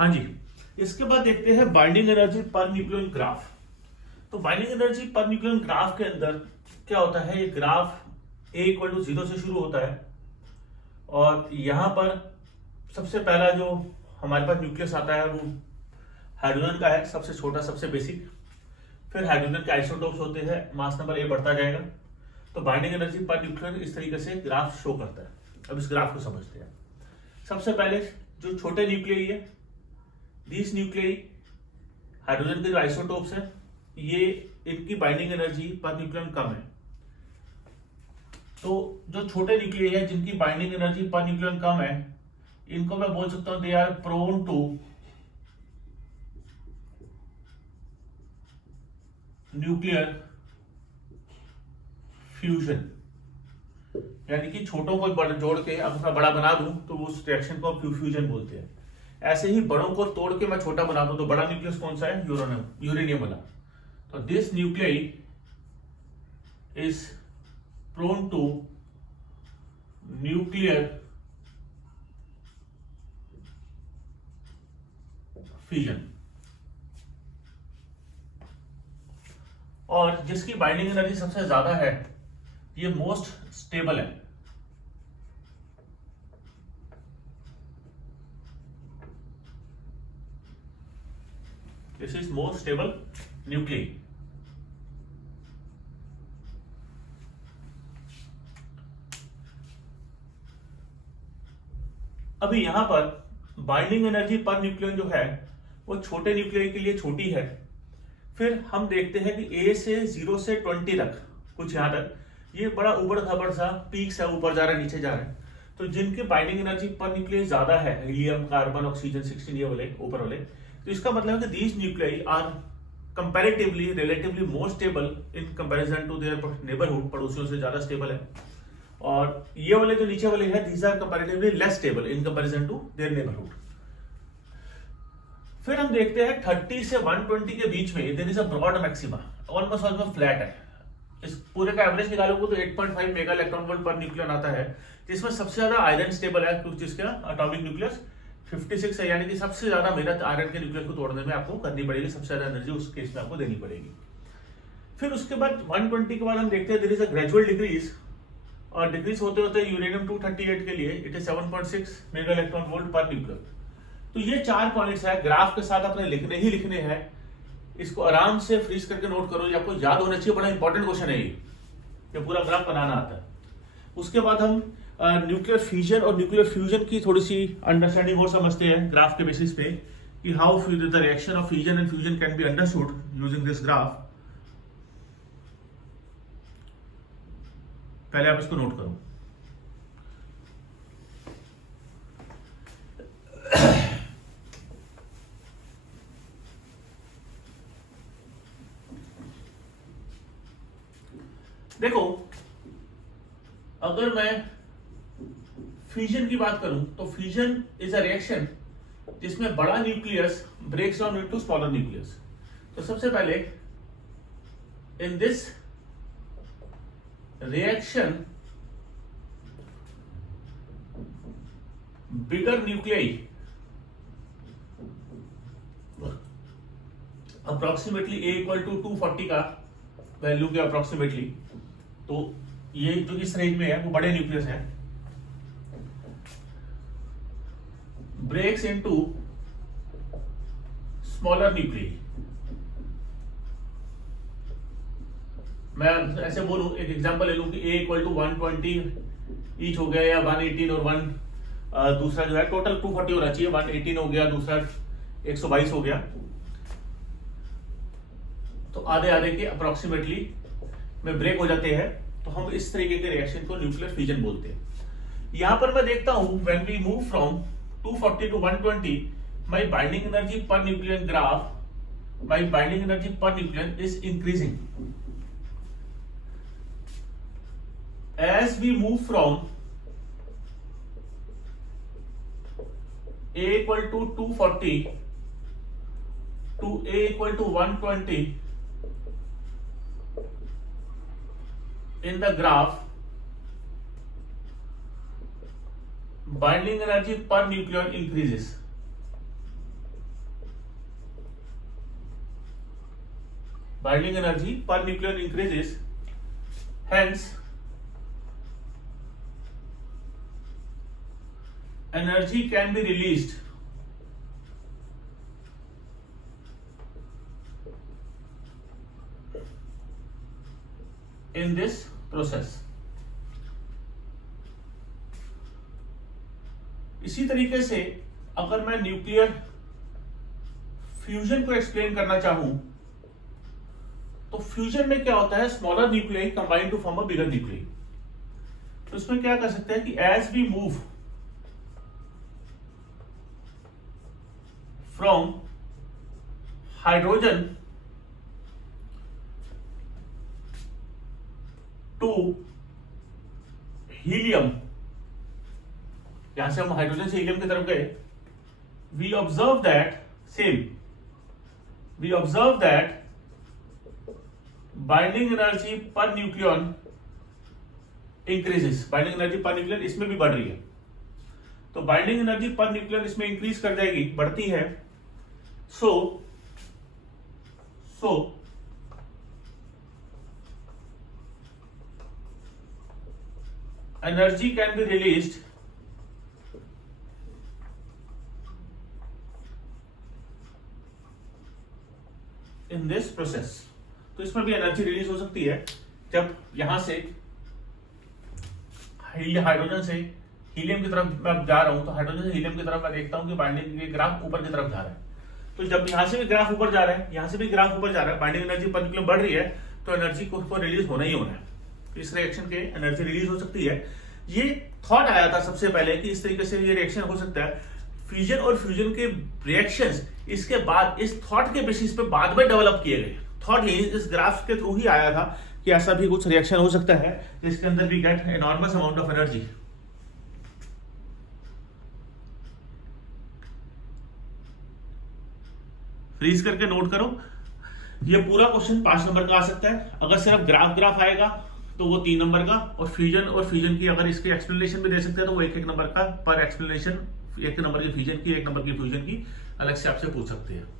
हाँ जी, इसके बाद देखते हैं binding energy per nucleon graph. तो binding energy per nucleon graph के अंदर क्या होता है, ये ग्राफ ए इक्वल टू 0 से शुरू होता है और यहां पर सबसे पहला जो हमारे पास न्यूक्लियस आता है वो हाइड्रोजन का है, सबसे छोटा सबसे बेसिक। फिर हाइड्रोजन के आइसोटोप्स होते हैं, मास नंबर ए बढ़ता जाएगा। तो बाइंडिंग एनर्जी पर न्यूक्लियन इस तरीके से ग्राफ शो करता है। अब इस ग्राफ को समझते हैं। सबसे पहले जो छोटे न्यूक्लियाई है, दिस न्यूक्लियाई हाइड्रोजन के जो आइसोटोप्स है, ये इनकी बाइंडिंग एनर्जी पर न्यूक्लियन कम है। तो जो छोटे न्यूक्लियाई है जिनकी बाइंडिंग एनर्जी पर न्यूक्लियन कम है, इनको मैं बोल सकता हूं they are prone to nuclear fusion. यानी कि छोटों को जोड़ के अब मैं बड़ा बना दूं तो उस रिएक्शन को फ्यूजन बोलते हैं। ऐसे ही बड़ों को तोड़ के मैं छोटा बना दूं तो बड़ा न्यूक्लियस कौन सा है, यूरेनियम वाला। तो this nuclei is prone to nuclear fusion. और जिसकी बाइंडिंग एनर्जी सबसे ज्यादा है, ये मोस्ट स्टेबल है। This is most stable nuclei. अभी यहां पर बाइंडिंग एनर्जी पर न्यूक्लियन जो है वो छोटे न्यूक्लियाई के लिए छोटी है। फिर हम देखते हैं कि ए से 0 से 20 तक, कुछ यहां तक ये बड़ा उबड़ खाबड़ सा पीक्स है, ऊपर जा रहा है नीचे जा रहा है। तो जिनकी बाइंडिंग एनर्जी पर न्यूक्लियस ज्यादा है, हीलियम, कार्बन, ऑक्सीजन, 16 ये वाले ऊपर वाले, तो इसका मतलब है कि these nuclei are comparatively relatively more stable in comparison to their neighbourhood, पड़ोसियों से ज्यादा स्टेबल है। और ये वाले जो नीचे वाले हैं, these are comparatively less stable in comparison to their neighbourhood. फिर हम देखते हैं 30 से 120 के बीच में there is a broad maxima, almost flat है। इस पूरे का एवरेज निकालोगे तो 8.5 mega electron volt per nucleon आता है, जिसमें सबसे ज्यादा आयरन स्टेबल है क्योंकि जिसका एटॉमिक न्यूक्लियस 56 है। यानी कि सबसे ज्यादा मेहनत आयरन के न्यूक्लियस को तोड़ने में आपको करनी पड़ेगी, सबसे ज्यादा एनर्जी उस केस में आपको देनी पड़ेगी। फिर उसके बाद 120 के बाद हम देखते हैं there is a gradual decrease, और डिक्रीज होते होते यूरेनियम 238 के लिए it is 7.6 mega electron volt per nucleon. तो ये 4 पॉइंट्स है, ग्राफ के साथ अपने लिखने ही लिखने हैं। इसको आराम से फ्रीज करके नोट करो, ये आपको याद होना चाहिए, बड़ा इंपॉर्टेंट क्वेश्चन है ये पूरा ग्राफ बनाना आता है। उसके बाद हम न्यूक्लियर फिजन और न्यूक्लियर फ्यूजन की थोड़ी सी अंडरस्टैंडिंग और समझते हैं ग्राफ के बेसिस पे, कि how the reaction of fission and fusion can be understood using this graph. पहले आप इसको नोट करो। देखो, अगर मैं फ्यूजन की बात करूं तो फ्यूजन इज अ रिएक्शन जिसमें बड़ा nucleus breaks down into smaller nucleus. तो सबसे पहले in this reaction bigger nuclei approximately A equal to 240 का वैल्यू के अप्रोक्सीमेटली, तो ये जो इस रेंज में है वो बड़े न्यूक्लियस है, ब्रेक्स इनटू स्मॉलर न्यूक्लियाई। मैं ऐसे बोलूं, एक एग्जांपल ले लूं कि ए इक्वल टू 120 ईच हो गया, या 118 और 1 दूसरा जो है टोटल 240 होना चाहिए, 118 हो गया, दूसरा 122 हो गया। तो आधे आधे के अप्रोक्सीमेटली में ब्रेक हो जाते हैं, तो हम इस तरीके के रिएक्शन को न्यूक्लियर फ्यूजन बोलते हैं। यहां पर मैं देखता हूं when we move from 240 to 120, my binding energy per nucleon graph, my binding energy per nucleon is increasing. As we move from A equal to 240 to A equal to 120 in the graph, binding energy per nucleon increases. binding energy per nucleon increases, hence energy can be released in this process. इसी तरीके से अगर मैं nuclear fusion को explain करना चाहूं तो fusion में क्या होता है, smaller nuclei combine to form a bigger nuclei. तो इसमें क्या कर सकते हैं कि as we move from hydrogen to helium, यहां से हम हाइड्रोजन से हीलियम की तरफ गए, we observe that binding energy per nucleon increases. Binding energy per nucleon इसमें भी बढ़ रही है, तो बाइंडिंग एनर्जी पर न्यूक्लियन इसमें इंक्रीज कर जाएगी, बढ़ती है। So energy can be released in this process. तो इसमें भी एनर्जी रिलीज हो सकती है जब यहां से हाइड्रोजन से हीलियम की तरफ मैं जा रहा हूं, तो हाइड्रोजन से हीलियम की तरफ मैं देखता हूं कि बाइंडिंग के ग्राफ ऊपर की तरफ जा रहा है। तो जब यहां से भी ग्राफ ऊपर जा रहा है, यहां से भी ग्राफ ऊपर जा रहा है, बाइंडिंग एनर्जी पर न्यूक्लियन बढ़ रही है, तो एनर्जी को रिलीज होना ही होना है। इस रिएक्शन के एनर्जी रिलीज हो सकती है। ये थॉट आया था सबसे पहले कि इस तरीके से ये रिएक्शन हो सकता है। फ्यूजन और फ्यूजन के रिएक्शंस इसके बाद इस थॉट के बेसिस पे बाद में डेवलप किए गए। थॉट ही इस ग्राफ के थ्रू ही आया था कि ऐसा भी कुछ रिएक्शन हो सकता है जिसके अंदर we get enormous amount of energy. Freeze करके नोट करो, ये पूरा क्वेश्चन 5 नंबर का आ सकता है। अगर सिर्फ ग्राफ आएगा तो वो 3 नंबर का, और फ्यूजन की अगर इसकी एक्सप्लेनेशन भी दे सकते हैं तो वो 1 नंबर का पर एक्सप्लेनेशन, 1 नंबर की फ्यूजन की, 1 नंबर की फ्यूजन की अलग से आपसे पूछ सकते हैं।